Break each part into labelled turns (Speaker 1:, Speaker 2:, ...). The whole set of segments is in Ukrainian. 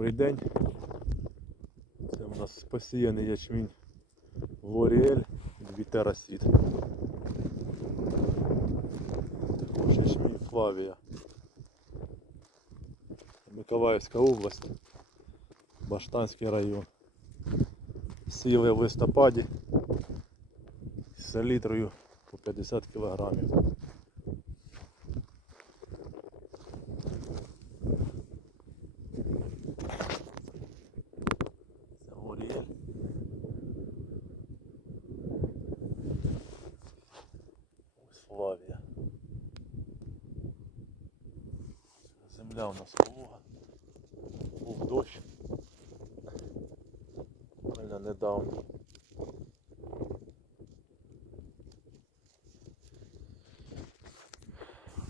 Speaker 1: Добрий день. Це у нас посіяний ячмінь Лоріель Вітера Сід. Також ячмінь Флавія. Миколаївська область, Баштанський район. Сіяли в листопаді з селітрою по 50 кілограмів. Це Лоріель. Флавія. Земля у нас волога. Був дощ. Буквально недавно.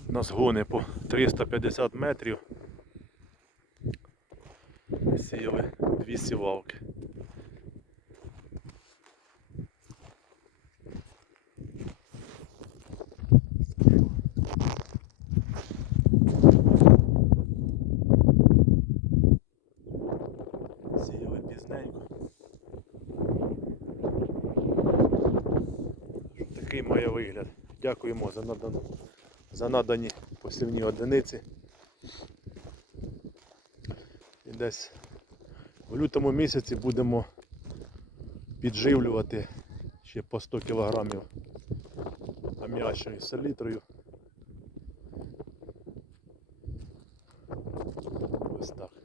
Speaker 1: У нас гони по 350 метрів. Сіяли дві сівалки. Сіяли Такий має вигляд. Дякуємо за надану, за надані посівні одиниці. І десь в лютому місяці будемо підживлювати ще по 100 кг аміачною селітрою. Ось так.